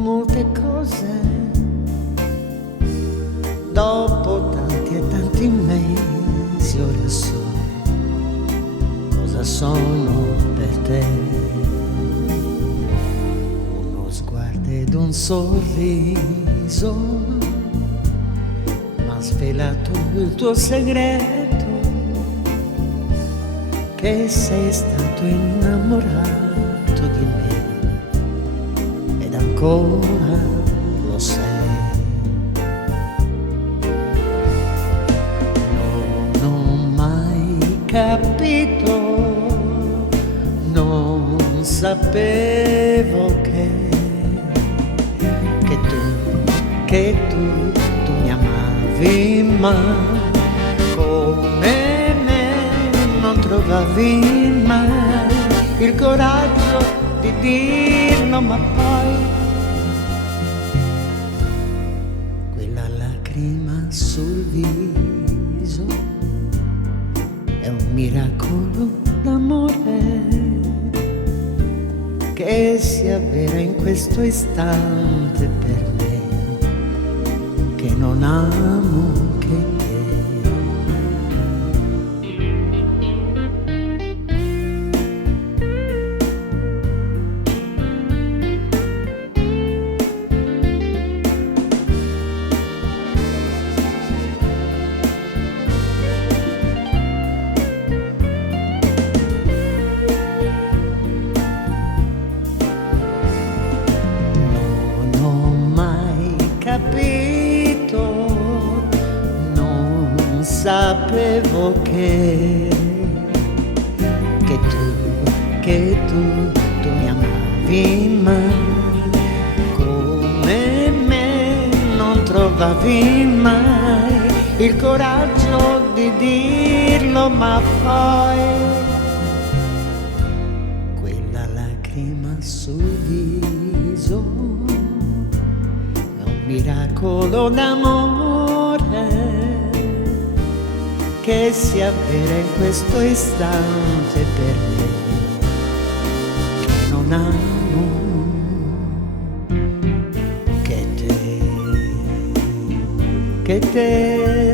molte cose. Dopo tanti e tanti mesi ora so cosa sono per te. Uno sguardo ed un sorriso m'ha svelato il tuo segreto, che sei stato innamorato di me ed ancora lo sei. Non ho mai capito, non sapevo che tu mi amavi, ma come me non trovavi mai il coraggio di dirlo, ma poi quella lacrima sul viso è un miracolo d'amore che si avvera in questo istante per me, che non amo che te. Capito, non sapevo che tu mi amavi, ma come me non trovavi mai il coraggio di dirlo, ma poi quella lacrima sul viso, miracolo d'amore che si avvera in questo istante per me, che non amo che te.